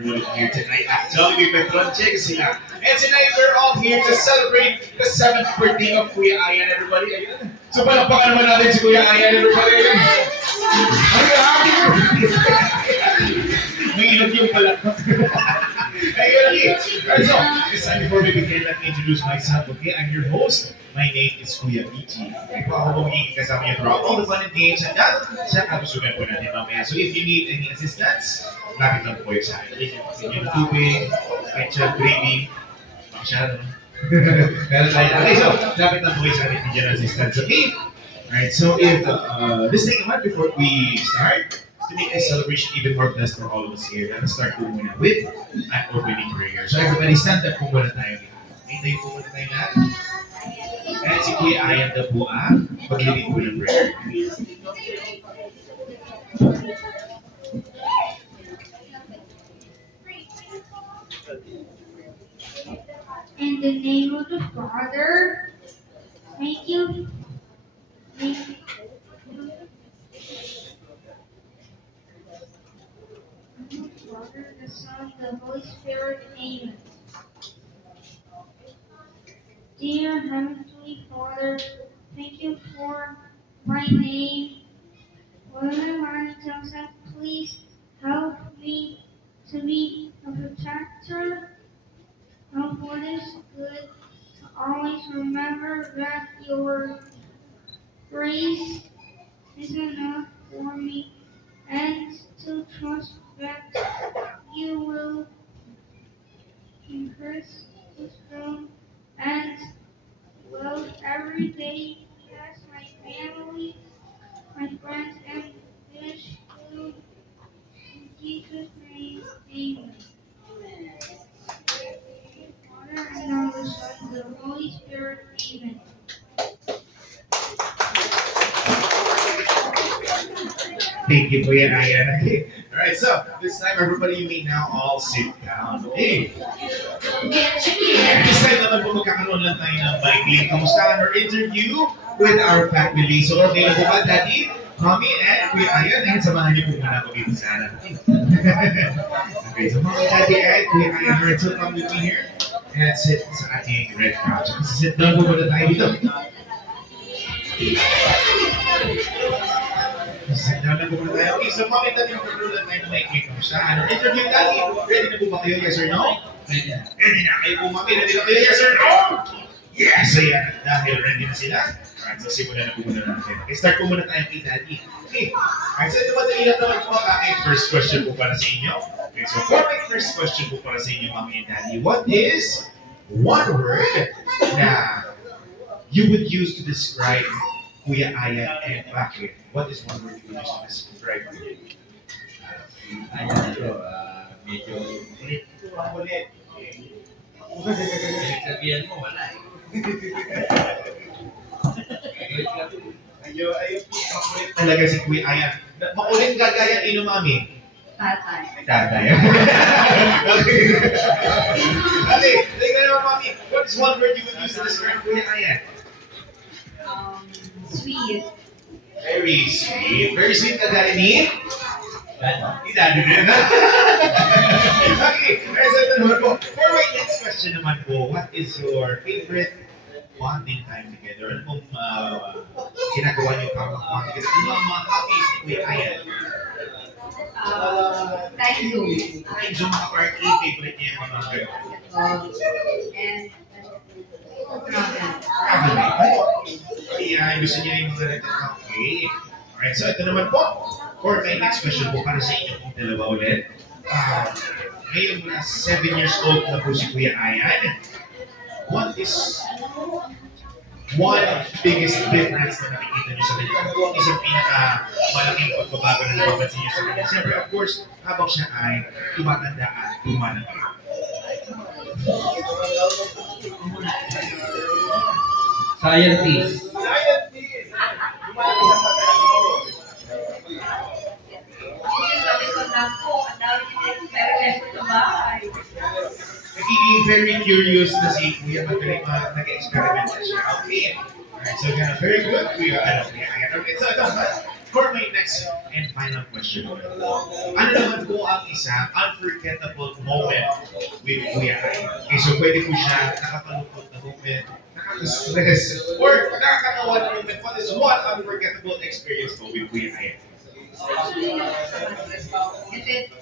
We're here tonight at Jollibee Petron. Check sila. And tonight we're all here to celebrate the 7th birthday of Kuya Ayan, everybody. Ayan. So palakpakan naman natin si Kuya Ayan, everybody. Happy birthday! May ilog yung palakpak. Ayun, okay. So, this time before we begin, let me introduce myself. Okay, I'm your host. My name is Kuya BG. Okay po, ako po magiging kasama niyo throughout all the fun and games hanggang sa kagustugan po natin mamaya. So if you need any assistance, lapit lang po kayo sa akin. Yung tubig, ketchup, gravy, masyado. Pero tayo, okay, so lapit lang po kayo sa akin ng assistance, okay? Alright, so if this thing naman before we start, to make this celebration even more blessed for all of us here, let's start po muna with an opening prayer. So everybody stand up po muna tayo. Hintayin po muna tayo lahat. And si Kuya Ayan na po ang paglilig po ng prayer. In the name of the Father, thank you. Thank you. The Father, the Son, the Holy Spirit, Amen. Dear Heavenly Father, thank you for my name. When my mind tells us, please help me to be a protector of what is good, to always remember that your grace is enough for me, and to trust that you will increase the strong and well every day as my family, my friends, and wish you in Jesus' name, Amen. Father, and now the Son, and the Holy Spirit, Amen. Thank you, Kuya Ayan. Okay. Alright, so this time everybody, you may now all sit down. Okay. And this time naman po magkakaroon lang tayo ng maikling kamustahan or interview with our family. So okay na po ba, Daddy, Mommy, and Kuya Ayan? And samahan niyo po muna ako dito sa anak. Okay, so Mommy, Daddy, and Kuya Ayan, alright, so come with me here. And sit sa ating red couch. So sit down po muna tayo dito. Sit down na po muna tayo. Okay, so Mommy, Daddy, magkakaroon lang tayo ng maikling kamustahan or interview. Daddy, ready na po ba kayo? Yes or no? Ready na kayo po, Mami? Ready na kayo? Yes or no? Yes! Ayan. Dahil ready na sila. Alright, so simulan na po muna natin. Okay, start po muna tayo kay Daddy. Okay. Alright, so ito ba ilan naman po ang aking first question po para sa inyo? Okay, so for my first question po para sa inyo, Mami and Daddy, what is one word na you would use to describe Kuya Ayan and bakit? What is one word you would use to describe Kuya? Ayan ito, medyo Ulit. Ulit. sabihan mo, wala eh. Ayo, makulit talaga si Kuya Ayan. Makulit gagaya ino, Mami. Tatay. Tatay. Okay. Okay, tingnan naman, Mami. What is one word you would use to describe Kuya Ayan? Sweet. Very sweet. Very sweet kagaya ni? Ni Daddy din. Okay, so ito naman po. For my next question naman po, what is your favorite bonding time together? Ano pong ginagawa niyo para mag-bond together? Ano ang mga hobbies ni Kuya Ayan? Time zone. Time zone mga party, favorite niya yung mga And travel. traveling. Ayan, gusto niya yung mga okay. Alright, so ito naman po. For my next question po para sa inyo pong dalawa ulit. Ngayon na 7 years old na po si Kuya Ayan. What is one biggest difference na nakikita niyo sa kanya? Ano po ang isang pinakamalaking pagbabago na napapansin niyo sa kanya? Siyempre, of course, habang siya ay tumatanda at tumananda. Scientist. Sabi ko na po, ang dami ng experiment sa bahay. Nagiging very curious na si Kuya magaling nag-experiment na siya. Okay. Alright, so again, very good. Kuya, Kuya Ayan. Okay, so ito, for my next and final question. Ano naman po ang isang unforgettable with Kuya Ay. Okay, so pwede po siya nakakalungkot na moment, nakaka-stress, or nakakatawa na moment. What is one unforgettable experience po with Kuya Ay? Kasi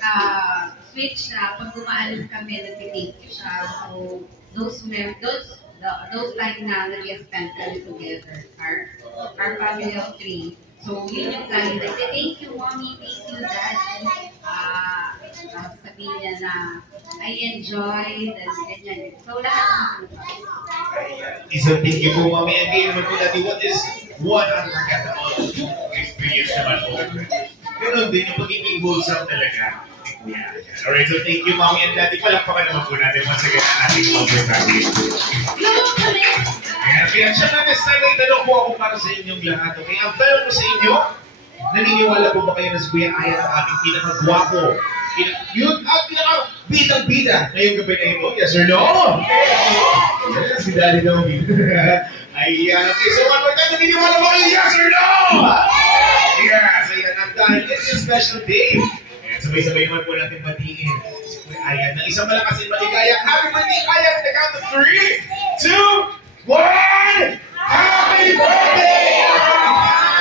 switch siya, pag umaalis kami, nag-take siya. So, those time na nag-spend kami together, our family of three. So, yun yung plan. Thank you, mommy, thank you, daddy. Sabihin niya na, I enjoy, then ganyan. So, lahat ng sinasabi. So, thank you po, Mami. And ngayon naman po natin, what is one unforgettable experience naman po? Ganun din, yung pagiging wholesome talaga. Yeah. Alright, so thank you, Mami and Daddy. Palakpakan naman po natin once again ang ating Mother Family. Kaya siya na this time, may tanong po ako para sa inyong lahat. Okay, ang tanong ko sa inyo, naniniwala po ba kayo na si Kuya Ayan ang ating pinakagwapo? Yun ang pinakabidang-bida ngayong gabi na ito? Yes or no? Yes, si Daddy Nomi. Ayan, okay, so one more time, naniniwala ba kayo? Yes or no? Yes, ayan, ang dahil it's a special day. Ayan, sabay-sabay naman po natin batiin si Kuya Ayan ng isang malakas at maligayang happy birthday, Ayan! At the count of 3, 2, 1! Happy birthday!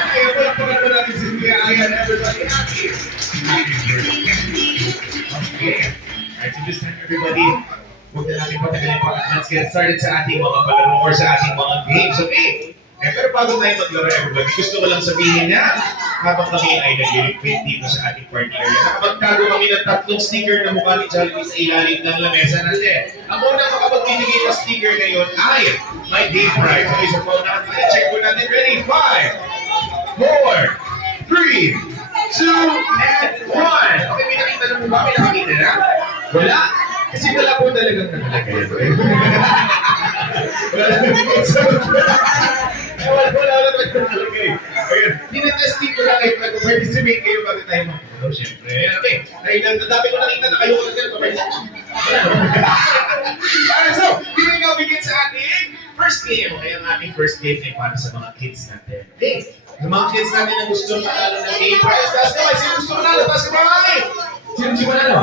Kaya wala pa naman natin si Kuya Ayan. Everybody happy. Happy birthday. Okay. Alright, so this time everybody, huwag na natin patagalin pa. Let's get started sa ating mga palaro or sa ating mga games. Okay? Pero bago tayo maglaro everybody, gusto ko lang sabihin na habang kami ay nag-requit dito sa ating party area, nakapagtago kami ng 3 sticker na mukha ni Jollibee sa ilalim ng lamesa natin. Ang unang makapagbibigay na sticker ngayon ay may game prize. Okay, so phone natin tayo. Check po natin. Ready? 5, 4, 3, 2, and 1. Okay, may nakita na mukha. May nakakita na? Wala. Kasi wala po talagang nakalagay. Wala nakalagay. Ayun, tinetesting ko lang kayo na kung participate kayo bago tayo mag-follow, syempre. Okay, dahil dami ko nakita na kayo kung nag-participate. So, here we go, begin sa ating first game. Okay, ang ating first game ay para sa mga kids natin. Okay, yung mga kids natin na gusto manalo ng game prize, taas kamay. Sino gusto manalo? Taas kamay! Sino gusto manalo?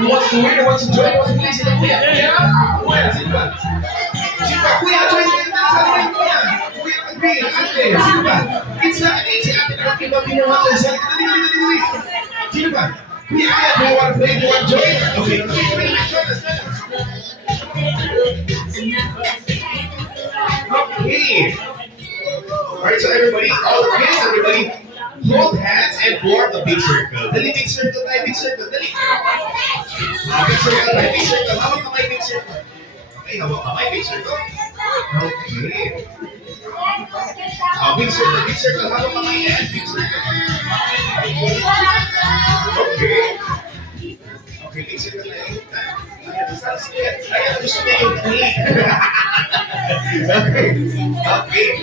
Who wants to win? Who wants to join? Who wants to play? Sino kuya? Kuya? Kuya? Sino ba? Sino ba? Kuya, join kayo na sa ating kuya. Kuya, mag-green. Ate, sino ba? Kids natin, si ate na kakiba pinuha ko. Dali. Sino ba? Kuya, kaya, do you want to play? Do you want to join? Okay. Okay. Alright, so everybody, all the kids, everybody, hold hands and form a big circle. Dali, big circle tayo, big circle. Dali. Big circle tayo, big circle. Hawak kamay, big circle. Okay, hawak kamay, big circle. Okay. Big circle. Hawak kamay and big circle. Okay. Okay, big circle tayo. Ayan, gusto niya yung clean. Okay.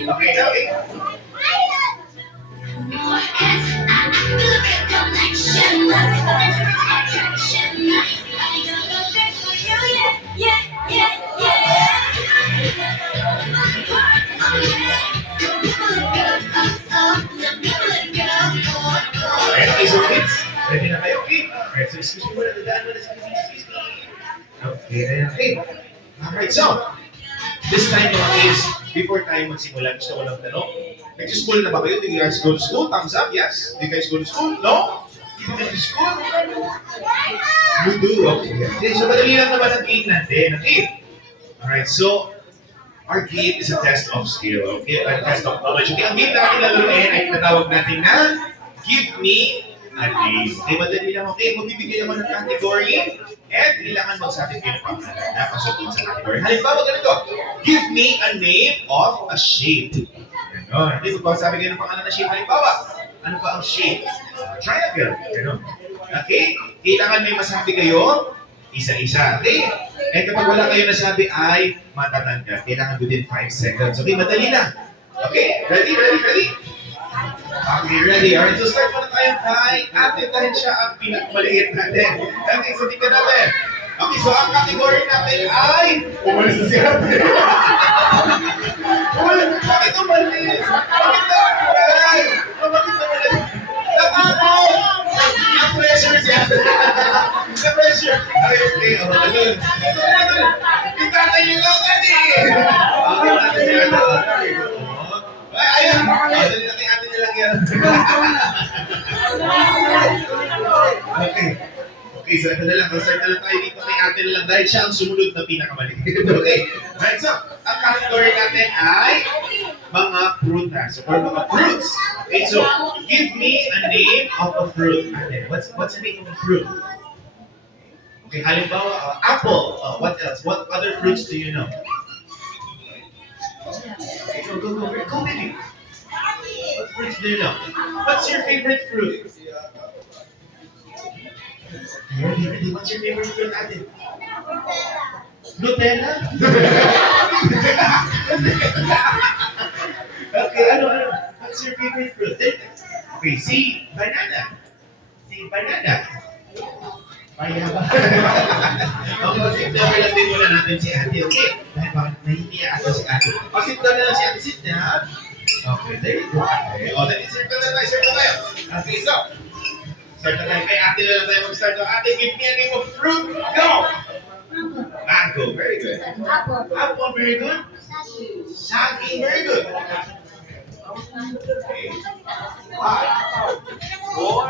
Okay, so kids, ready na kayo? Okay. Alright, so excuse me muna, dadaan muna sa excuse me. Okay. Alright, so, this time mga kids, before tayo magsimula, gusto ko lang tanong, nag-school na ba kayo? Do you guys go to school? Thumbs up, yes? Do you guys go to school? No? You go to school? You do, okay. So, madali lang naman ang game natin, okay? Alright, so, our game is a test of skill, okay? A test of knowledge. Okay, ang game natin lalaroin ay tinatawag natin na Give Me a Name. Okay, madali lang, okay? Magbibigay ako ng category and kailangan magsabi kayo ng pangalan na kasunod sa category. Halimbawa, ganito. Give me a name of a shape. Ganon. Hindi, magsabi kayo ng pangalan na shape. Halimbawa, ano ba ang shape? Triangle. Ganon. Okay? Kailangan may masabi kayo isa-isa. Okay? And kapag wala kayo nasabi ay matatanggal. Kailangan within 5 seconds. Okay, madali lang. Okay, ready? Okay, ready. Alright, so start muna tayo kay ate dahil siya ang pinakamaliit natin. Okay, so tingnan natin. Okay, so ang category natin ay... Umalis na si ate. Bakit umalis? Bakit umalis? Natakot! Na-pressure siya. Na-pressure. Ay, okay. Oh, ano? Yung tatay niyo lang, Ate. Okay, tatay siya. Ay, ayun. Dali na kay ate nilang yan. Okay. Okay, so ito na lang. Start na lang tayo dito kay ate na lang dahil siya ang sumunod na pinakamali. Okay. Right, so, ang category natin ay mga prutas or mga fruits. Okay, so give me a name of a fruit. Ate, what's the name of a fruit? Okay, halimbawa, apple. What else? What other fruits do you know? Okay, go, baby. What fruits do you know? What's your favorite fruit? Ready? What's your favorite fruit, Ate? Nutella? Okay, ano? What's your favorite fruit? Okay, see, banana. Kaya ba? Okay, sit down lang din muna natin si Ate, okay? Dahil bakit nahihiya ako si Ate. Sit down na lang si Ate, sit down. Okay, there you go, Ate. O, then circle na tayo. Okay, so, start na tayo. Kay Ate na lang tayo mag-start. Ate, give me a name of fruit. Go! Mango, very good. Apple, very good. Saging, very good. Okay. 5, 4.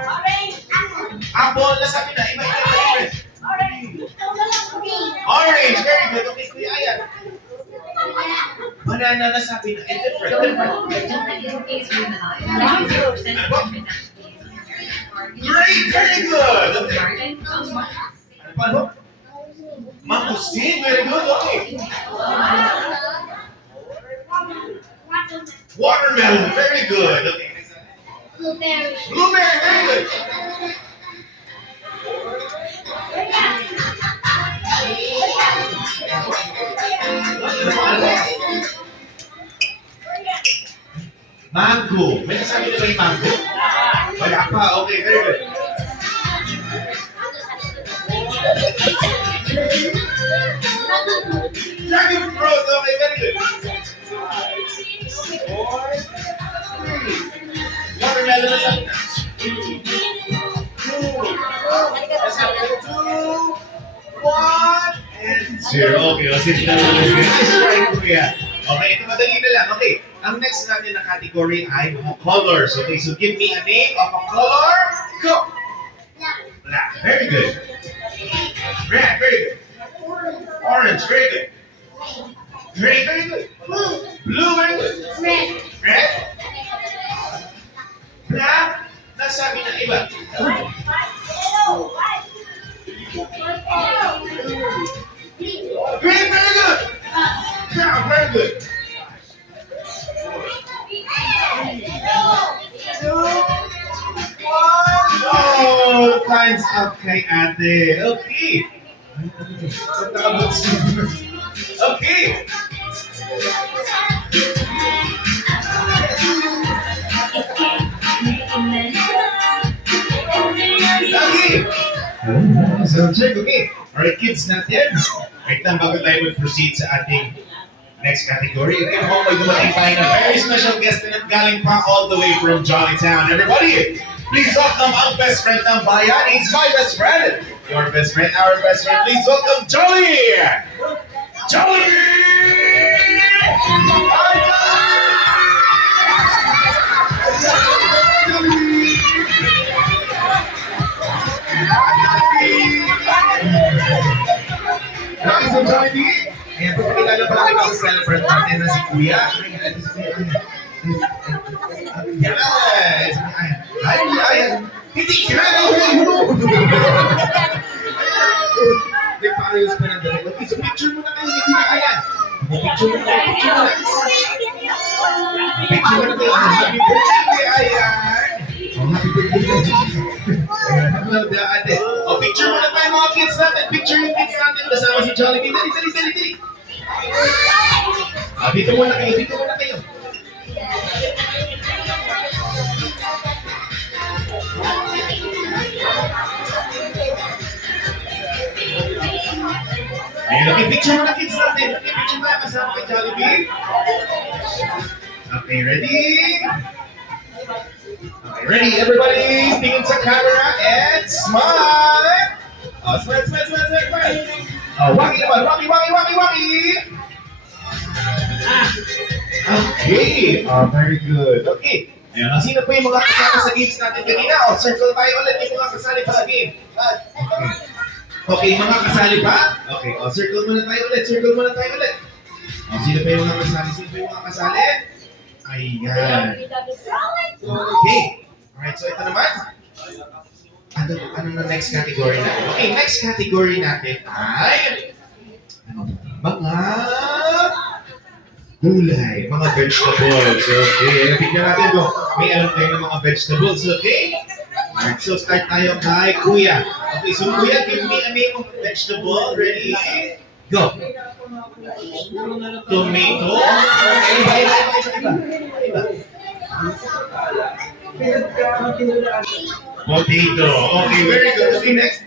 Apple, nasabi na. Iba. Orange, very good. Okay, Kuya Ayan. Banana, nasabi na. Different. Great, very good. Okay. Ano? Mangosteen, very good. Okay. Watermelon, very good. Okay. Blueberry, very good. Mango. May nasabi na ba yung mango? Wala pa. Okay, very good. Dragon fruit. Okay, very good. 4, 3. Watermelon nasabi na. 2. Nasabi na 2. 1. And 0. Okay, o sit down. Nice try, Kuya. Okay, ito madali na lang. Okay, ang next natin na category ay mga colors. Okay, so give me a name of a color. Go! Black, very good. Red, very good. Orange, very good. Green, very good. Blue, very good. Red. Black, nasabi na iba. Green, very good. Brown, very good. 2, 1. Oh, time's up kay Ate. Okay. Ba't nakaboots mo? Okay. Okay. So check, okay. Alright, kids natin. Right lang, bago tayo mag-proceed sa ating next category. Okay, mukhang may dumating tayo na very special guest na galing pa all the way from Jollytown. Everybody, please welcome ang best friend ng bayan. He's my best friend. Your best friend, our best friend. Please welcome Jolly! Jolly! Guys, so Jolly! Ayan, pagkakilala pala kayo sa celebrant natin na si Kuya. Ayan, si Kuya. Yes! Ayan. Hindi ka! Hindi pa ayos pa ng dali. Okay, so picture mo na kayo ni Kuya Ayan. Picture mo na kayo. Picture mo na kayo. Happy birthday, Kuya Ayan! Oh, happy birthday. Hello, ate. Oh, picture mo na tayo mga kids natin. Picture yung kids natin. Kasama si Jollibee. Dali. Dito muna kayo. Ayun, okay, picture mo na kids natin. Okay, picture tayo kasama kay Jollibee. Okay, ready? Ready, everybody? Tingin sa camera and smile! Smile, smile, smile, smile, smile! Wangi naman, wangi, wangi, wangi, wangi! Okay, very good. Okay. Ayan, sino po yung mga kasama sa games natin kanina? Circle tayo ulit yung mga kasali pa sa game. Okay, mga kasali pa? Okay, circle muna tayo ulit, circle muna tayo ulit. Sino pa yung mga kasali? Sino pa yung mga kasali? Ayan. Okay. Alright, so ito naman. Ano na next category natin? Okay, next category natin ay mga gulay, mga vegetables. Okay, tignan natin kung may alam tayo ng mga vegetables. Okay? Alright, so start tayo kay Kuya. Okay, so Kuya, give me a name of vegetable. Ready? Go. Tomato. Iba. Potato. Okay, very good. Okay, next.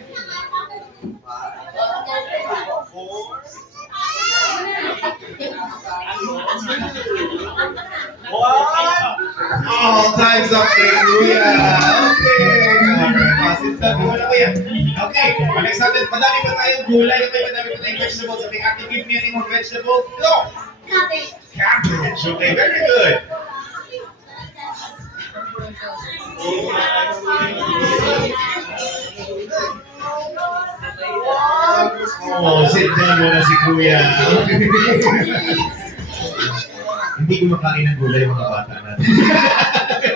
All time's up, Kuya. Okay. Alright, sit down muna, Kuya. Okay, next natin, madami pa tayong gulay. Okay, madami pa tayong vegetables. Okay, Ate, give me a name of vegetable. Go! Cabbage. Cabbage. Okay, very good. Oh, sit down muna si Kuya. Hindi kumakain ng gulay mga bata natin.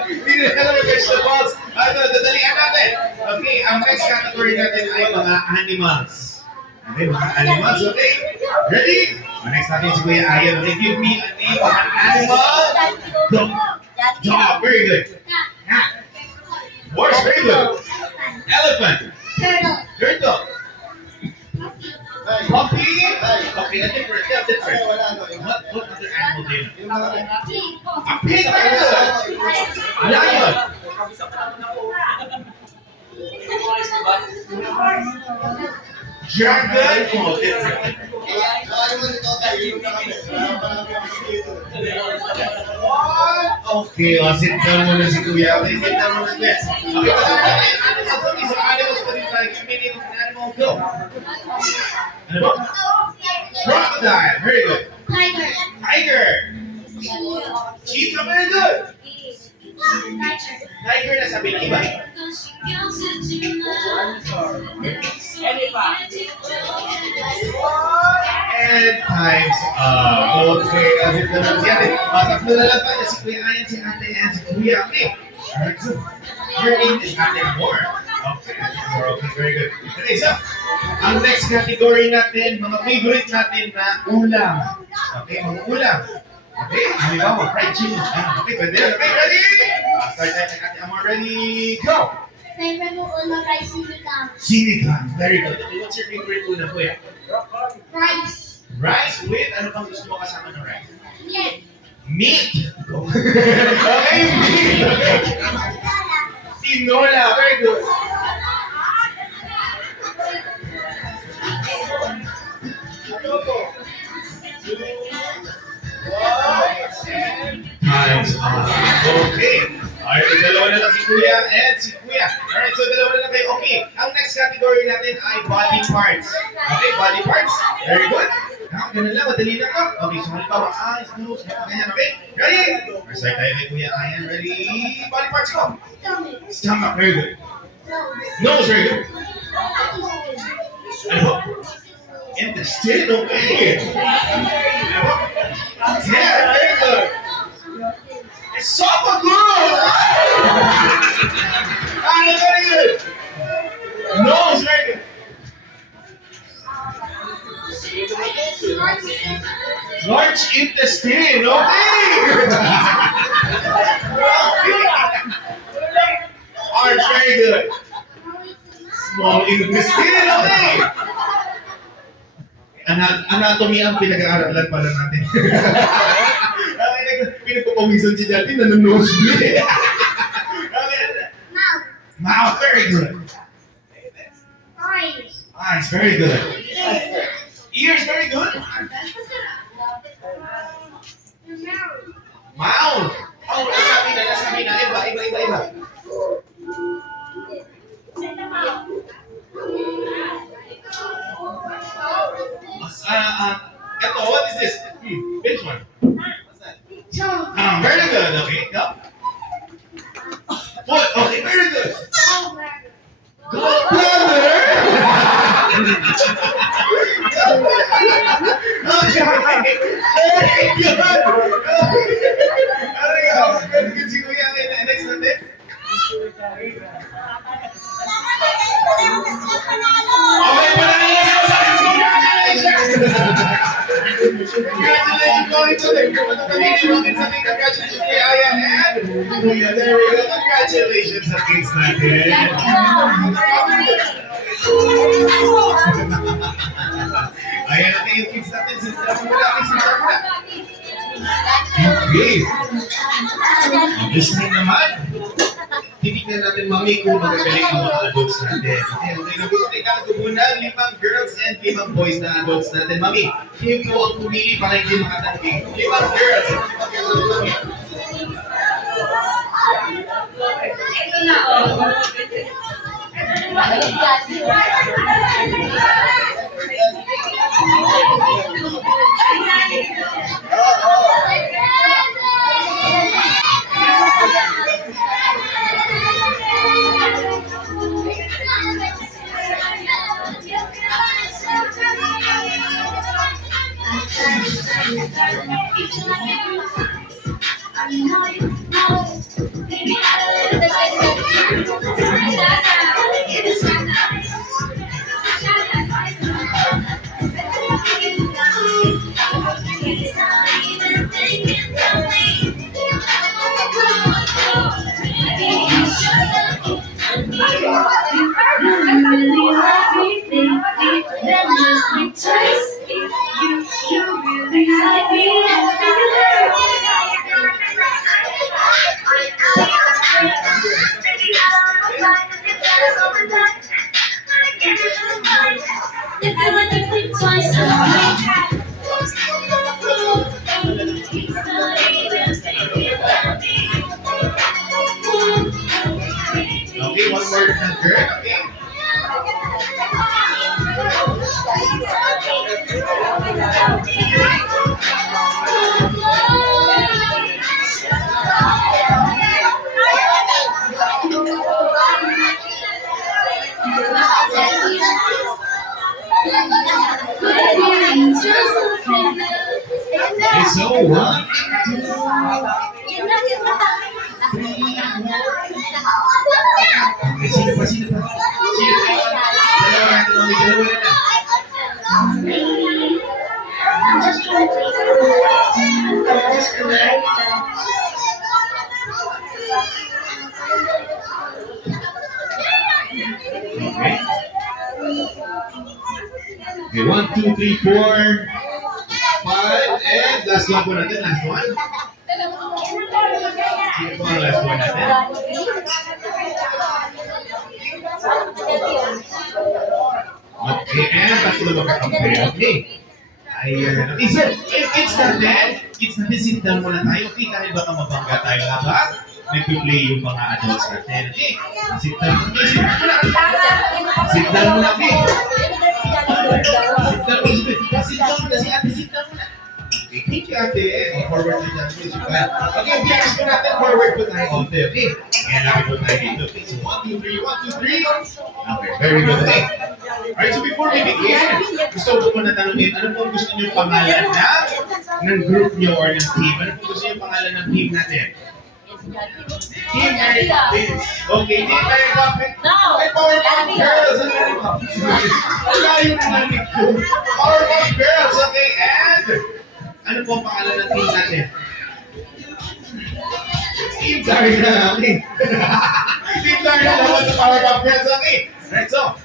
Hindi na alam yung vegetables. Dadalian natin. Okay, ang next category natin ay mga animals. Okay, mga animals. Okay? Ready? Next natin si Kuya Ayan. Okay, give me a name of an animal. Dog. Dog. Very good. Cat. Horse. Very good. Elephant. Turtle. Turtle. Puppy. Okay, a different. What other animal do you know? A pig. Very good. Lion. Dragon. Oh, different. Okay, sit down muna si Kuya. Okay, sit down muna si Kuya. Okay, animals pa rin tayo. Give me a name of an animal. Go. Ano ba? Crocodile. Very good. Tiger. Tiger. Cheetah. Very good. Tiger. Tiger na sabi ng iba. And times up. Okay, sit down muna si Ate. Tatlo na lang tayo. Si Kuya Ayan, si Ate, and si Kuya. Okay. Alright, so your name is Ate Amor. Okay, Ate Amor. Okay, very good. Okay, so ang next category natin, mga favorite natin na ulam. Okay, mga ulam. Okay, halimbawa, fried chicken. Okay, pwede yan. Okay, ready? Start tayo kay Ate Amor. Ready? Go! Favorite mo ulam ay sinigang. Sinigang. Very good. Okay, what's your favorite ulam, Kuya? Rice. Rice with, ano bang gusto mo kasama ng rice? Meat. Meat! Okay, meat! Okay. Tinola. Very good. Time's up. Okay. Alright, so dalawa na lang si Kuya and si Kuya. Alright, so dalawa na lang kayo. Okay, ang next category natin ay body parts. Okay, body parts. Very good. Ganun lang, madali lang to. Okay, so halimbawa, eyes, nose, ganyan, okay? Ready? Start tayo kay Kuya Ayan. Ready? Body parts ko. Stomach. Stomach, very good. Nose. Nose, very good. Ano? Intestine, okay. Ano? Yeah, very good. Esophagus! Ah, very good. Nose, very good. Large intestine, okay. Arch, very good. Small intestine, okay. Anatomy ang pinag-aaralan pala natin. Pinagpapawisan si Daddy, nanonosebleed. Mouth. Mouth, very good. Eyes. Eyes, very good. Ears, very good. Mouth. Mouth. Oh, nasabi na. Iba. Ito, what is this? Which one? What's that? Toe. Very good. Okay, go. Foot. Okay, very good. Gallbladder. Okay. Very good. Very good si Kuya. Next natin. Okay, panalo sa science. Congratulations, Tony. Congratulations, Kuya Aya. And Kuya, there we go. Congratulations sa kids natin. Ayan natin yung kids natin. Sinta muna. Okay. Mabilis na naman. Titignan natin, mami, kung magagaling ang mga adults natin. Okay, nagbubuti muna 5 girls and 5 boys na adults natin. Mami, kayo po ang pumili para hindi makatanggi. 5 girls and 5 girls na mami. Ito na, oh. Okay, one more girl. Okay. Okay, so 1, 2, 3, 4. Okay, sino pa? Dalawa na. I'm just trying to take this correct. Okay. Okay, 1, 2, 3, 4, 5, and last one po natin. Last one. Sino po ang last one natin? Okay, and tatlo magkakampi. Okay. Ayan. Okay, so, kids natin, sit down muna tayo. Okay, dahil baka mabangga tayo habang nagpi-play yung mga adults natin. Okay, sit down muna. Sit down muna, okay. Sit down muna si ate, sit down muna. Okay, thank you ate. Forward na dyan. Okay, bias po natin, forward po tayo konti, okay? Ayan, lapit po tayo dito. Okay, so 1, 2, 3, 1, 2, 3. Okay, very good. Okay. Alright, so before we begin, gusto ko muna tanungin, ano pong gusto niyo pangalan ng group niyo or ng team? Ano pong gusto niyo pangalan ng team natin? Team Mary Poppins. Okay, Team Mary Poppins. Ay, Powerpuff Girls. Ang Mary Poppins. Wala yung nanig ko. Powerpuff Girls. Okay, and ano po ang pangalan ng team natin? Team Zarna. Okay. Team Zarna naman sa Powerpuff Girls. Okay. Right, so,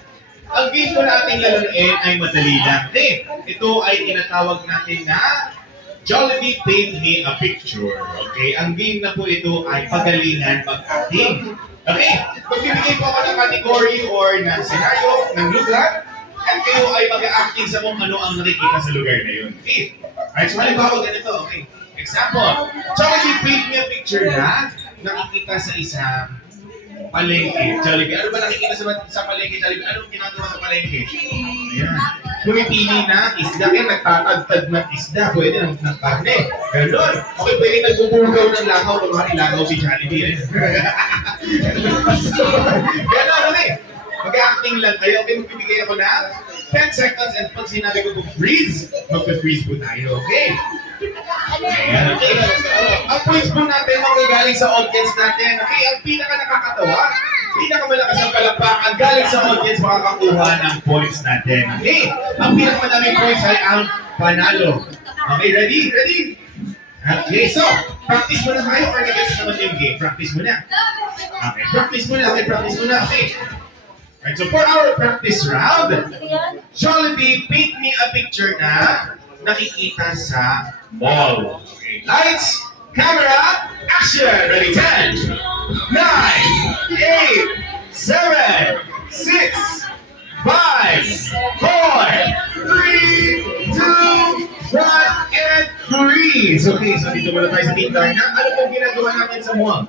ang game po natin laruin ay madali lang. Ito ay tinatawag natin na Jollibee Paint Me a Picture. Okay? Ang game na po ito ay pagalingan mag-acting. Okay? Magbibigay po ako ng category or ng senaryo, ng lugar, at kayo ay mag-acting sa kung ano ang nakikita sa lugar na yun. Okay? Alright, so halimbawa ganito. Okay? Example, Jollibee Paint Me a Picture na nakikita sa isang Palengke. Jollibee. Ano ba nakikita sa palengke, Jollibee? Anong ginagawa sa palengke? Ayan. Pumipili na isda. Kaya nagtatagtad ng isda. Pwede ng karne. Ganon. Okay, pwede nagbubugaw ng langaw. Kunwari langaw si Jollibee. Ganon, okay. Mag-acting lang kayo. Okay, magbibigay ako na 10 seconds and pag sinabi ko to freeze, magpa-freeze po tayo. Okay? Ayan, okay. Ang points po natin magagaling sa audience natin. Okay, ang pinaka nakakatawa, pinakamalakas ang palakpakan galing sa audience makakakuha ng points natin. Okay, ang pinakamadaming points ay ang panalo. Okay, ready? Ready? Okay, so, practice muna tayo or nag-guess naman yung game? Practice muna. Okay, practice muna. Okay, practice muna. Okay. Right, so for our practice round, Jollibee, paint me a picture na nakikita sa mall. Okay, lights, camera, action! Ready, 10, 9, 8, 7, 6, 5, 4, 3, 2, 1, and freeze! Okay, so dito muna tayo sa Team Darna. Ano pong ginagawa natin sa mall?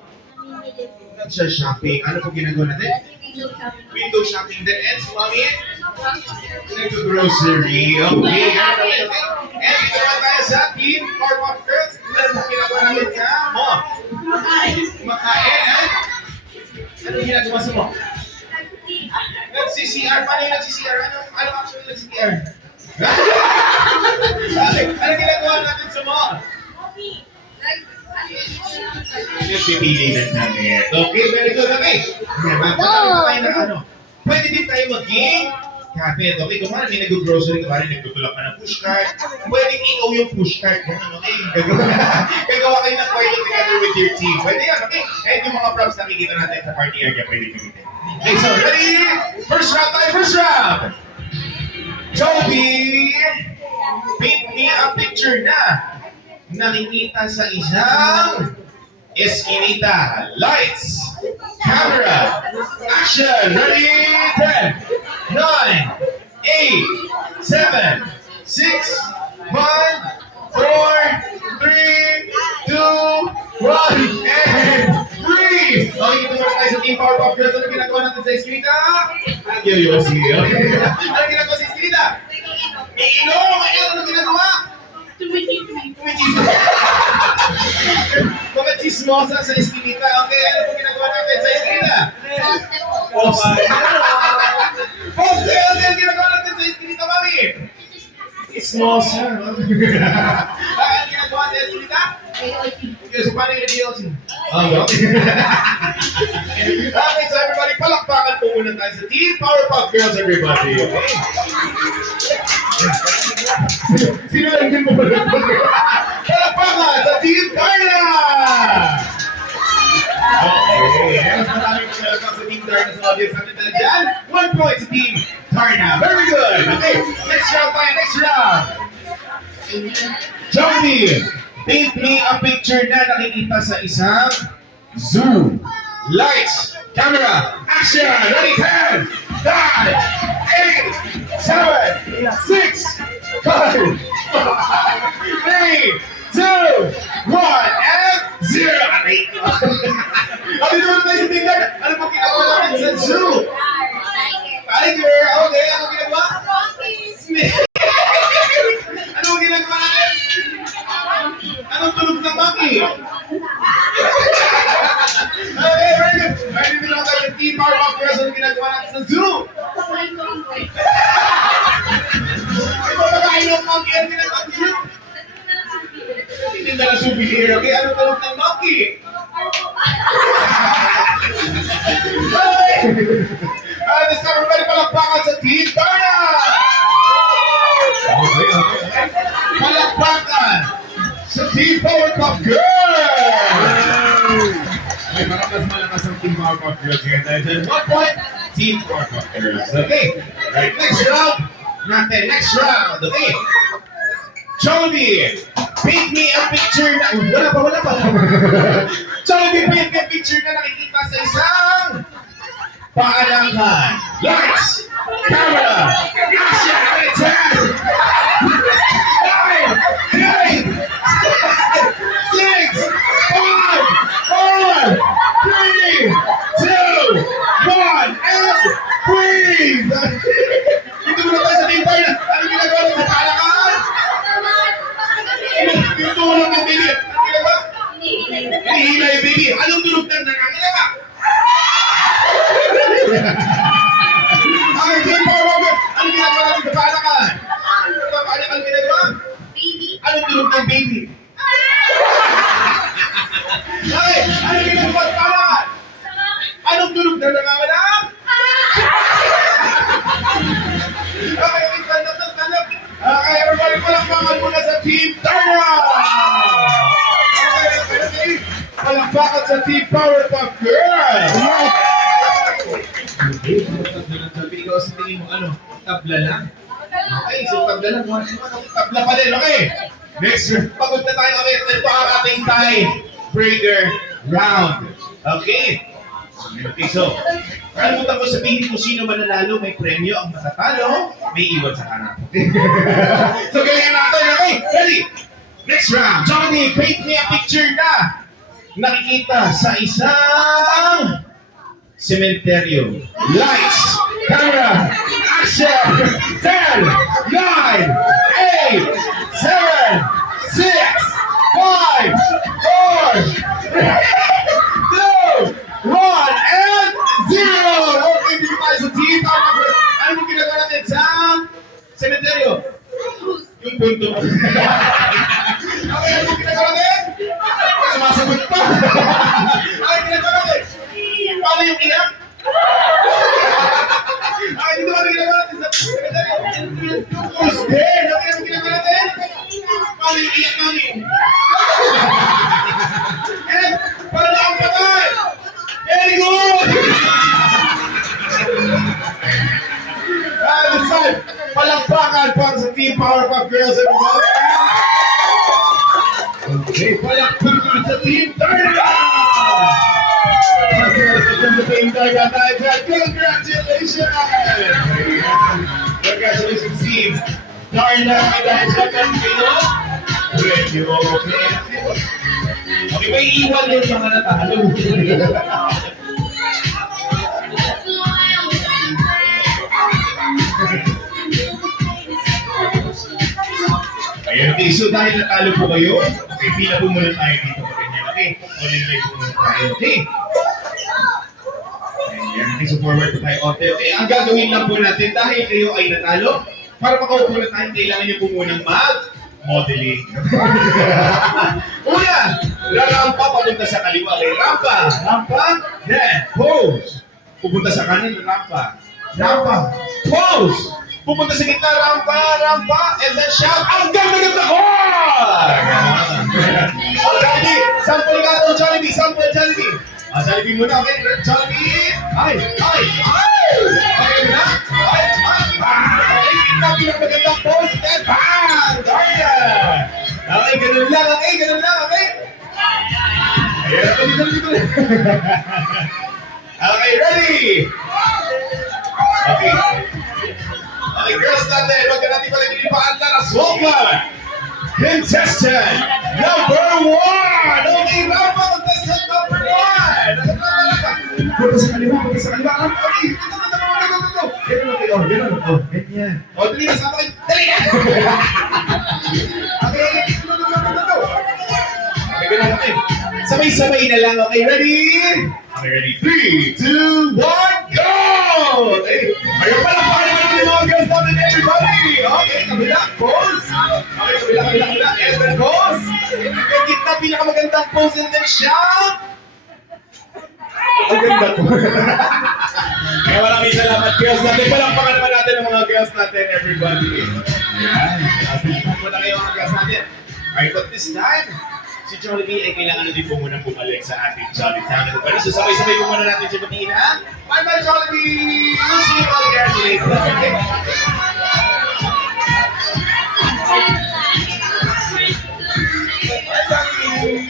Nag-shopping. Ano pong ginagawa natin? Window shopping. Then ends, mommy? Nag-grocery. Okay, okay. And dito naman tayo sa Team Powerpuff Girls. Ano pong ginagawa natin sa mall? Kumakain. And ano ginagawa sa mall? Nag-CCR. Paano yung nag-CCR? Ano actually nag-CCR? Ano ginagawa natin sa mall? Pipili lang namin. Okay, very good. Okay. Magpapalagay na ano. Pwede din tayo mag-game. Kapit. Okay, kung may nag-grocery, kung nagtutulak ka ng pushcart, pwedeng ikaw yung pushcart. Ganun, okay? Gagawa kayo ng toilet together with your team. Pwede yan, okay? And yung mga props na nakikita natin sa party area, pwede gamitin. Okay, so ready? First round tayo, first round! Jollibee, paint me a picture na nakikita sa isang eskinita. Lights, camera, action! Ready? 10, 9, 8, 7, 6, 5, 4, 3, 2, 1, and freeze! Okay, dito muna tayo sa Team Powerpuff Girls. Ano ginagawa natin sa eskinita? Nagyoyosi. Okay. Ano ginagawa sa eskinita? Iinom! Ano ginagawa? Tumitismosa. Mga chismosa sa eskinita. Okay, ano po ginagawa natin sa eskinita? Poste. Poste! Ano yung ginagawa natin sa eskinita, mami? Chismosa. Ano ginagawa sa eskinita? Okay, so paano yung ADLC? Okay. Okay, so everybody, palakpakan po muna tayo sa Team Powerpuff Girls, everybody. Okay? Sino lang din mo ba? Palakpakan sa Team Darna! Okay, mas maraming palakpak sa Team Darna sa audience natin talaga dyan. 1 point sa Team Darna. Very good! Okay, next round tayo, next round. Jollibee, paint me a picture na nakikita sa isang zoo. Lights, camera, action! Ready, 10, 9, 8, 7, 6, 5, 4, 3, 2, 1, and 0! Okay, dito naman tayo sa tingnan. Ano po ginagawa natin sa zoo? Tiger! Okay, ano ginagawa? Snake! Ano ginagawa natin? Anong tulog ng monkey? Okay, very good. Ready to know tayo sa Team Powerpuff Girls ang ginagawa natin sa zoo. Ito ba tayo ng monkey ang ginagawa sa zoo? Hindi na lang souvenir. Okay, anong tulog ng monkey? Okay! This time, everybody palakpakan sa Team Darna! Okay. Palakpakan sa Team Powerpuff Girls! Ay, parang mas malakas ang Team Powerpuff Girls. Kaya tayo dyan. 1 point, Team Powerpuff Girls. Okay. Right, next round natin. Next round. Okay. Jollibee, paint me a picture na... Wala pa. Jollibee, paint me a picture na nakikita sa isang paalangkan. Lights, camera, action, and 10, 9, 8, 7, 6, 5, 4, 3, 2, ang baby. Okay, ano yung ginagawa? Palakan! Anong tunog na nanganganak? Okay, stand up. Okay, everybody, palakpakan muna sa Team Tara! Okay. Palakpakan sa Team Powerpuff Girls! Okay, ikaw sa tingin mo, ano? Tabla lang? Okay, so tabla lang. Tabla pa din, okay? Next, pagod na tayo. Okay, ito ang ating tie-breaker round. Okay? Okay, so, kalimutan ko sabihin kung sino mananalo, may premyo. Ang matatalo, may iwan sa harap. So, galingan natin. Okay, ready? Next round. Johnny, paint me a picture na nakikita sa isang cementerio. Lights, camera, action! 10, 9, 8, 7, 6, 5, 4, 3, 2, 1, and 0! Okay, dito tayo sa team. Ano mo ginagawa natin sa cementerio? Yung punto. Okay, ano mo ginagawa natin? Sumasagot pa. Okay, ginagawa natin. Paano yung iyak? Okay, dito ano ginagawa natin sa cementerio? Yung poste. Okay, ano ginagawa natin? Paano yung iyak namin? And, paano ang patay? Very good! This time, palakpakan para sa Team Powerpuff Girls, everybody! Okay, palakpakan sa Team Darna! Sa Team Darna tayo dyan. Congratulations! Congratulations, Team Darna! Dahil sa kanino? Medyo okay. Okay, may iwan yung mga natalo. Ayan, okay, so dahil natalo po kayo, okay, pila po muna tayo dito pa rin yan, okay? Online live po muna tayo, okay? Ayan, okay, so forward po tayo, okay? Ang gagawin lang po natin, dahil kayo ay natalo, para makaupo na tayo, kailangan niyo po munang mag-modeling. Una, rampa papunta sa kaliwa, okay? Rampa, then pose. Pupunta sa kanan, rampa, pose. Pupunta sa gitna, rampa, and then shout, ang ganda-ganda ko! Jollibee, sample ka ito, Jollibee, sample, Jollibee. Jollibee muna, okay? Jollibee, ay! Okay na? Ay! Okay, kita pinagmagandang pose, then bang! Okay, ganun lang, okay? Ayan, dito. Okay, ready? Okay, girls natin, huwag ka natin palagin pa ang Laraswalpa. Contestant number 1! Okay, Rampa, contestant number 1! Punta sa kaliwa, Rampa, okay. Go. Ganyan. O, dali na, sama kayo. Dali na! Okay, go. Okay, ganyan natin. Sabay-sabay na lang, okay, ready? Okay, ready? 3, 2, 1, go! Okay, ayun pala, pakalimutan yung mga girls natin, everybody! Okay, kabila, pose! Okay, kabila, and then pose! Yung gitna, pinakamagandang pose, and then shout! Ang ganda po. Kaya maraming salamat, girls natin. Palakpakan naman natin ang mga girls natin, everybody. Ayan, asipin mo na kayo mga girls natin. Alright, but this time, si Jollibee ay kailangan na din po muna bumalik sa ating Jolly Town. So sabay-sabay po muna natin siya batiin, ha? Bye-bye, Jollibee! We'll see you all again later. Okay? Bye, Jollibee!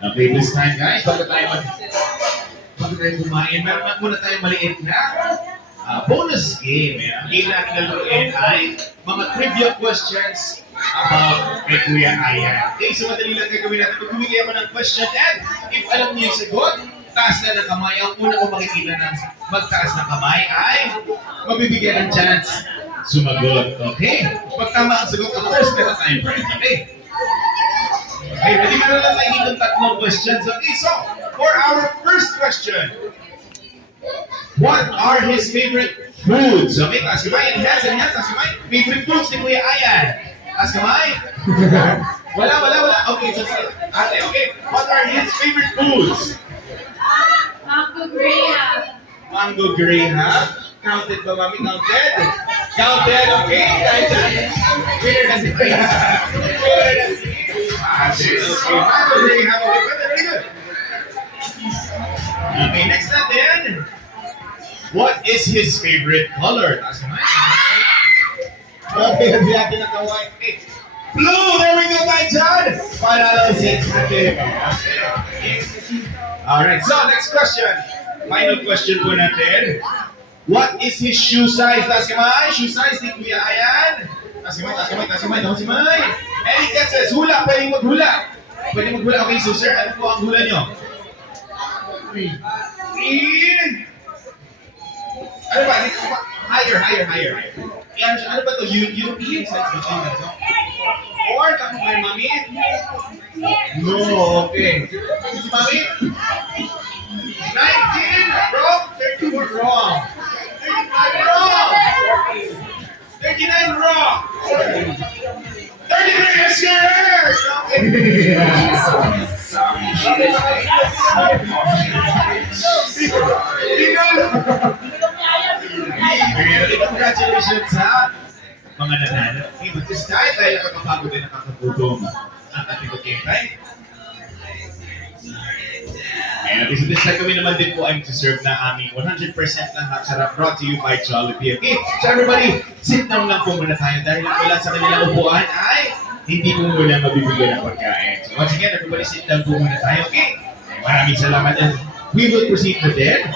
Okay, this time guys, bago tayo kumain, meron muna tayong maliit na bonus game. Ang game natin laluin ay mga trivia questions about kay Kuya Ayan. Okay, so madali lang gagawin natin. Pag-bumigay ako ng question and if alam niyo yung sagot, taas na ng kamay. Ang una ko makikita ng magtaas ng kamay ay mabibigyan ng chance sumagot. Okay? Pag tama ang sagot, of course, meron tayong prize. Okay? Okay, ready ka na lang tayo dito tatlong questions. Okay, so, for our first question, what are his favorite foods? Okay, taas kamay, enhance, taas kamay. Favorite foods ni Kuya Ayan. Taas kamay. Wala. Okay, so, ate, okay. What are his favorite foods? Mango Graham. Mango Graham. Counted ba, mami? Counted? Counted, okay. Dahil dyan. Winner na si Graham. Winner na si Ate. Okay, Mango Graham. Okay, very good. Okay, next natin. What is his favorite color? Taas kamay. Okay, hindi natin naka-white. Okay. Blue! There we go, tayo dyan! Panalo si Ate. Alright, so next question. Final question po natin. What is his shoe size? Taas kamay. Shoe size ni Kuya Ayan. Taas kamay. Taas kamay. Any guesses? Hula. Pwede maghula. Okay, so sir, ano po ang hula nyo? 3. Ano ba? Higher. Ano ba ito? European size ba ito? Or, tama ba yung mami? No, okay. Si mami? 19, wrong. 34, wrong. 35, wrong. 39, wrong. 33 is correct. Okay. Congratulations sa mga nanalo. Okay, but this time, dahil nakakapagod din nakakagutom ang ating pagkintay. And this time kami naman din po ay mag-serve na aming 100% na sarap brought to you by Jollibee. Okay, so everybody, sit down lang po muna tayo dahil ang wala sa kanilang upuan ay hindi po muna mabibigyan ng pagkain. So once again, everybody sit down po muna tayo. Okay, maraming salamat and we will proceed na din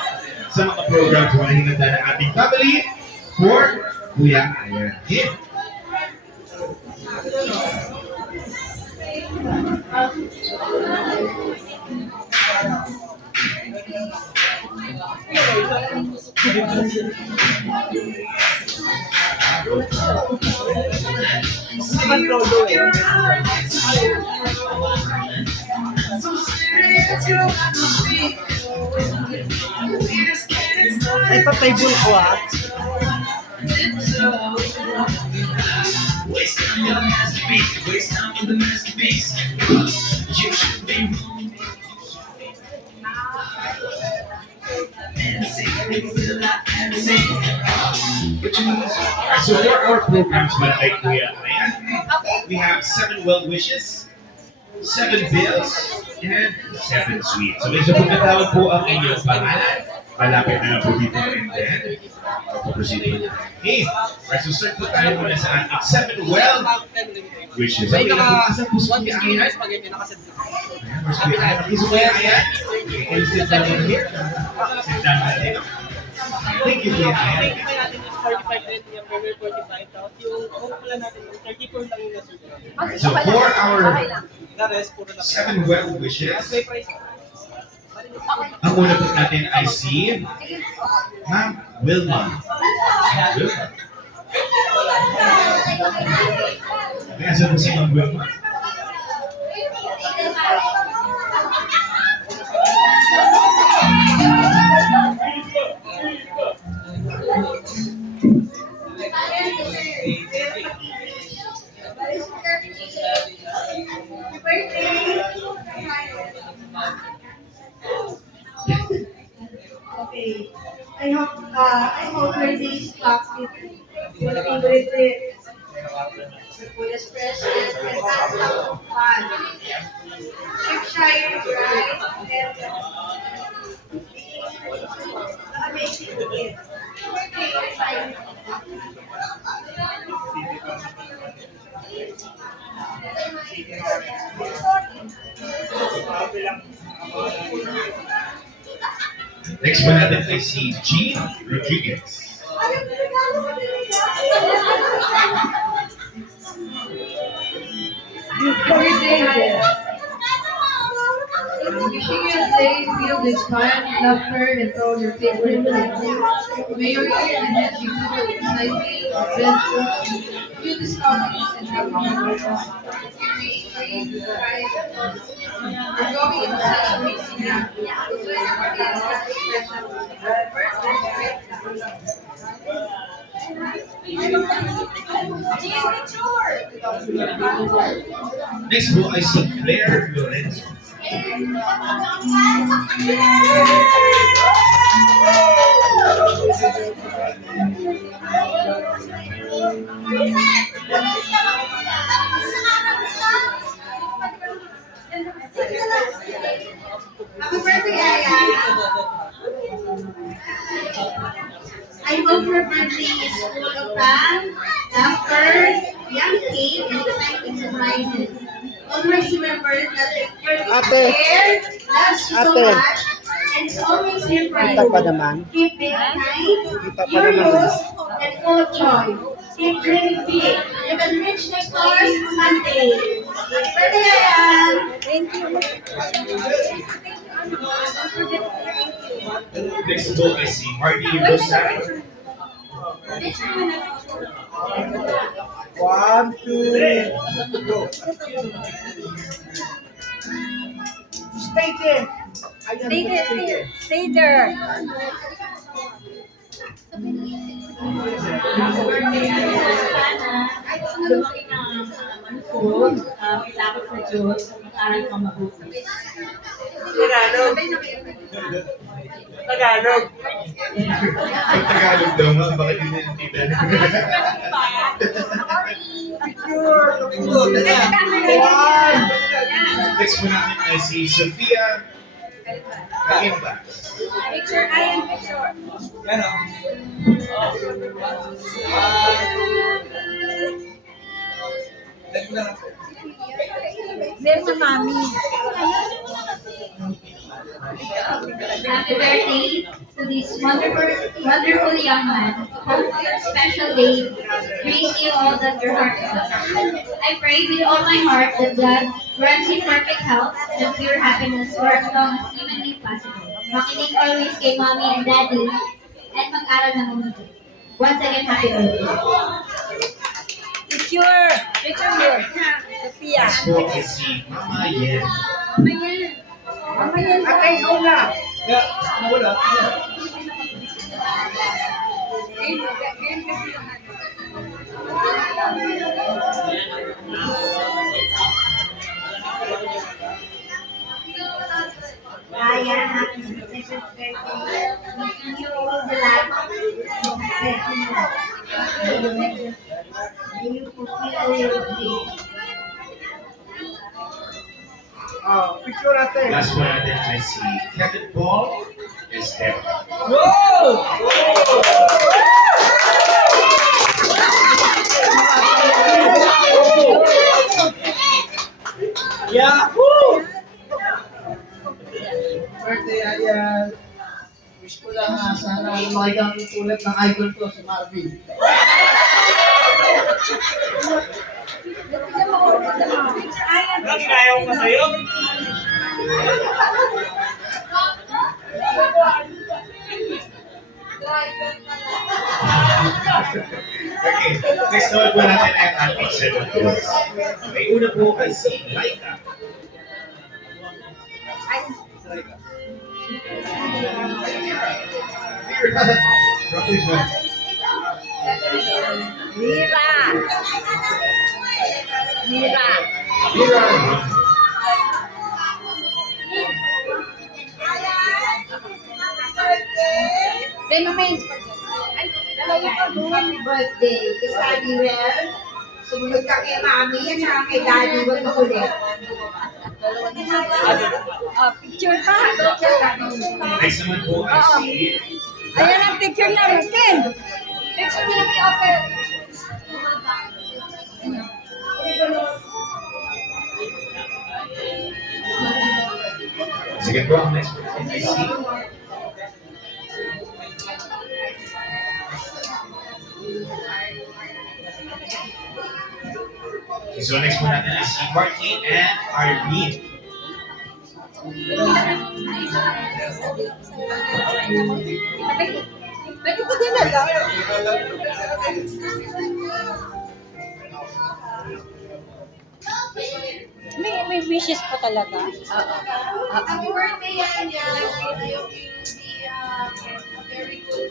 sa mga programs na hinanda ng ating family for Kuya Ayan. Okay. Ay, pa-table ko ah. Waste time on the masterpiece. Waste time on the masterpiece. You should be So for our programs man kay Kuya Ayan, we have 7 well wishes, 7 bills, and 7 sweets. So medyo pagkatawag po ang inyong pangalan, malapit na lang po dito and then proceed po. Okay, right, so start po tayo muna sa ating 7 well wishes. Okay, asan po si Kuya Ayan? Where's Kuya Ayan? Okay, so Kuya Ayan, can you sit down over here? Sit down na dito. Thank you, Kuya Ayan. Thank you natin yung 45 din, yung Burger 45. Tapos yung coke pala natin, yung 34 lang yung nasulat. So for our The rest, puro lang. 7 well wishes, May price. Ang una po natin ay si Ma'am Wilma. Wilma. Nasa po si Ma'am Wilma? Okay. I hope your days pass with favorite trips, full expressions, and lots of fun. Shropshire, right? And amazing kids. Next po natin ay si Jean Rodriguez. Birthday, wishing you a safe, filled with fun, laughter, and all your favorite things. May your year ahead be full of exciting adventures, new discoveries, and happy memories. We're going into such amazing happy. So your birthday is such a special Next po ay si Claire Lorenzo. Happy birthday, Aya! I hope your birthday is full of fun, laughter, young cake, and exciting surprises. Always remember that the birthday care loves you so much and is always here for you. Keep being kind, curious, and full of joy. Keep dreaming big. You can reach the stars someday. Happy birthday, Aya! Thank you. Next po ay si Marty Rosario. One, two, go. Stay there. Stay there. Tagalog. Ang Tagalog daw, ma'am. Bakit hindi nakita? One. Next po natin ay si Sofia Kalimba. Picture, I am picture. Ano? There's a mommy. Happy birthday to this wonderful young man. Hope your special day brings you all that your heart desires. I pray with all my heart that God grants you perfect health and pure happiness for as long as humanly possible. Makinig always kay mommy and daddy at mag-aral ng mabuti. Once again, happy birthday. Picture. Picture here. Sophia. Next po ay si Mama Yen. Mama yan. Ate, ikaw na. Wala. Aya, happy 67th birthday. Wishing you all the luck and success in life. May you fulfill all your dreams. Picture natin. Last po natin ay si Kevin Paul Esteban. Go! Yahoo! Birthday, Ayan. Wish ko lang sana lumaki kang tulad ng idol ko, si Marvin. Lagi kaya ko sa'yo? Okay, next naman po natin ang ating second quiz. Okay, una po ay si Laika. Mira! Mira! Mira. Then, may ay, Happy birthday. Study well. Sumunod ka kay mami at saka kay daddy. Huwag makulit. picture pa. Picture pa. Next naman po ay si... Ayan ang picture niya, Ken. Picture niya may offer. Sige po, ang next po ay si... So next po natin ay si Marky and Arlene. Pwede ko din na lang. May wishes po talaga. Happy birthday, Anya. I hope you be very good.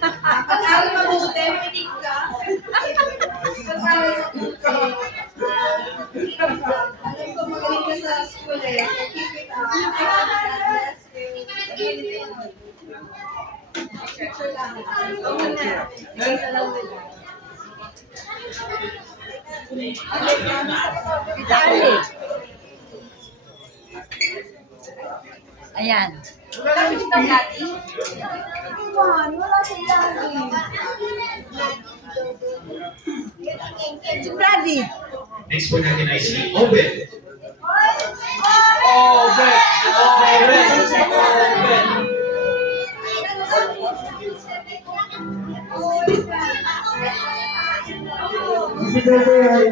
Pag-aral mabuti, manig ka. Pag-aral mabuti. Alam ko magaling ka sa school eh. So keep it up. Picture lang. Oo na. Picture lang nila. Dali. Ayan. Wala sila. Si Brady. Next po natin ay si Obed. Si Bebe ay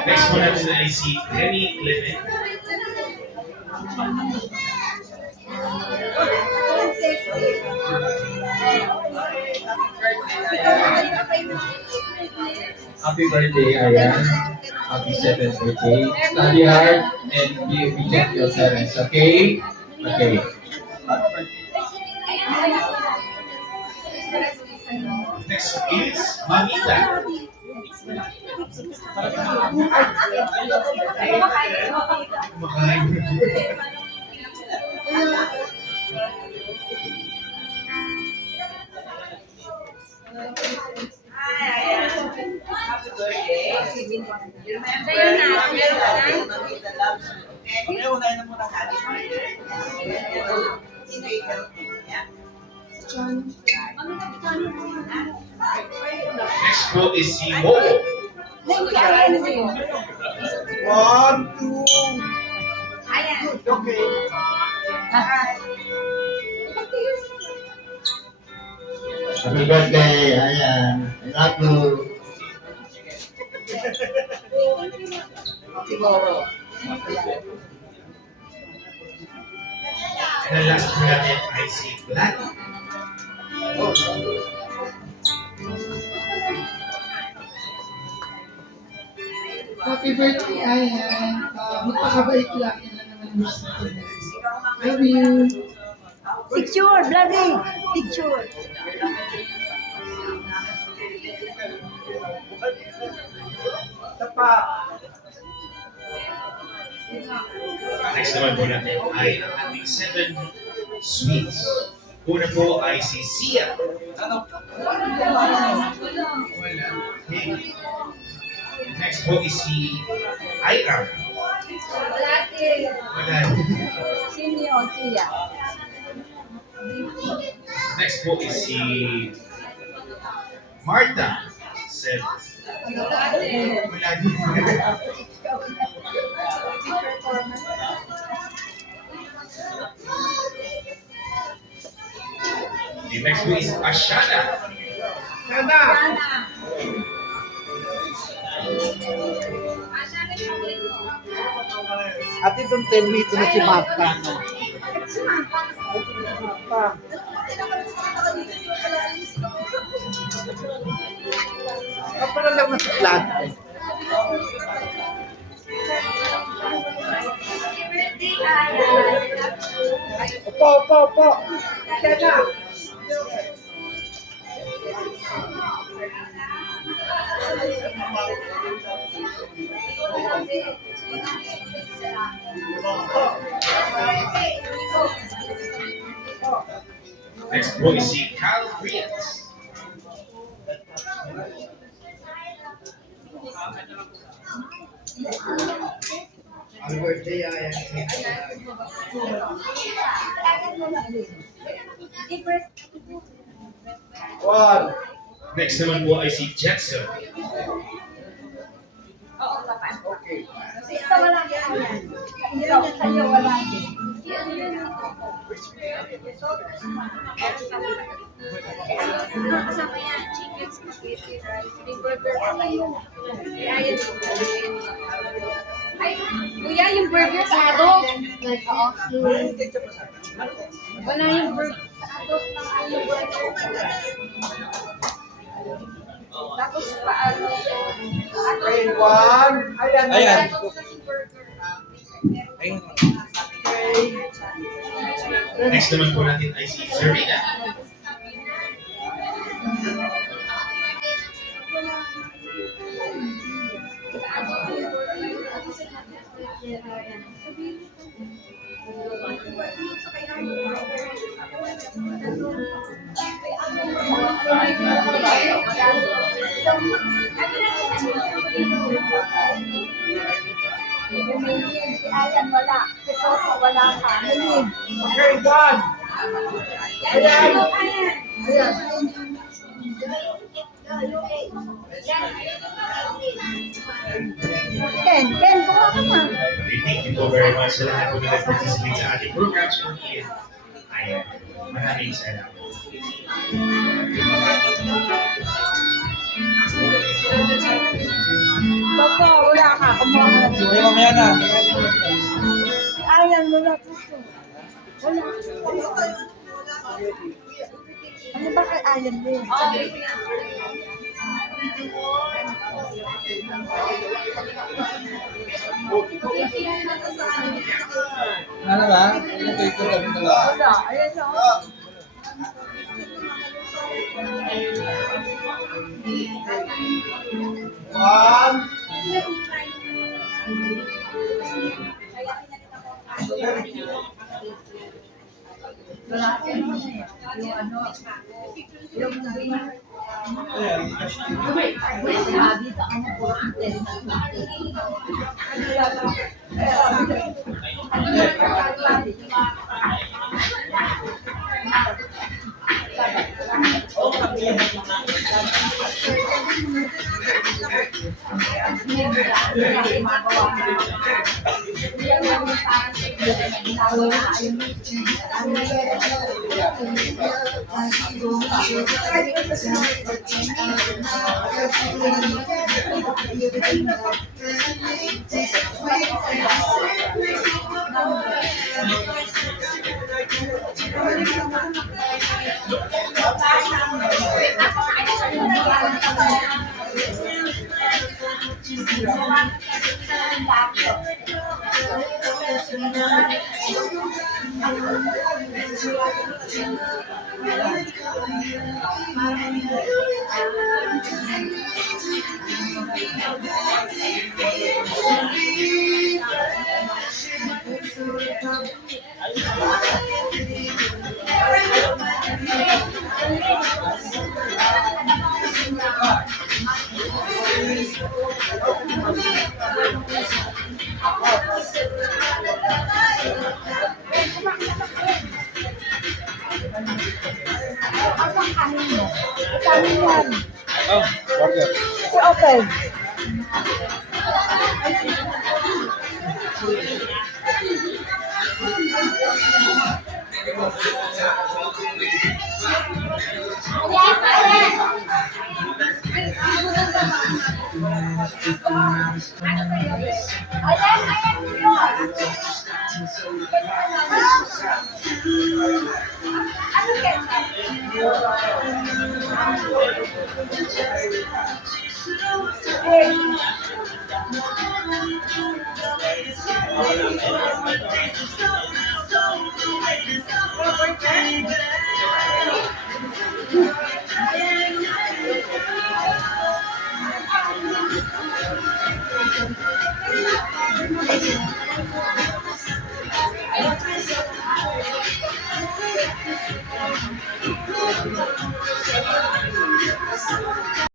Next po natin ay si Penny Clement. Happy birthday, Ayan. Happy 7th birthday. Study hard and be obedient to your parents, okay? Okay. Next is Mamita. Kumakain. Sa'yo na. Next po is si Momo. One, two. Ayan. Okay. Happy birthday, Ayan. I love you. And the last po natin ay si Gladys. Happy birthday, Ayan. Magpakabait lang. Yan lang naman yung gusto ko. Love you. Picture, Brady. Picture. Next naman po natin ay ang ating 7 sweets. Una po ay si Sia. Wala. Okay. Next po is si Ira. Wala. Sino yun? Siya. Next po is si Marta. 7. Wala din. The next po is Ashana. At itong 10 meter na si Marta. No? Kapag lang sa plan. Birthday, Ayan. Opo. Kaya na. Next po is si Kyle Frias. Ang birthday ay one. Next naman po ay si Jetson. Okay. Kasi ito wala yan. Yan sa'yo, wala din. Kasama yan, chicken, spaghetti, rice, may burger pa kayo. Ayan. Ay, kuya, yung burger sa adult. Wala yung burger sa adult ng ano burger. Tapos paano? Okay, one. Ayan. Next naman po natin ay si Serena. Ayan, wala. Kasi wala ka. Okay, one. Ayan. Ayan. Ken, buka ka na. Thank you po very much sa lahat po na nag-participate sa ating programs for here. Ayan. Maraming salamat. Baka, wala ka. Kumuha ka na. Uy, mamaya na. Ayan, wala. Wala. Ano ba kay Ayan mo? Ano ba? Ito kami na lang. Wala. Ayan o. One. Oh, burger. Okay.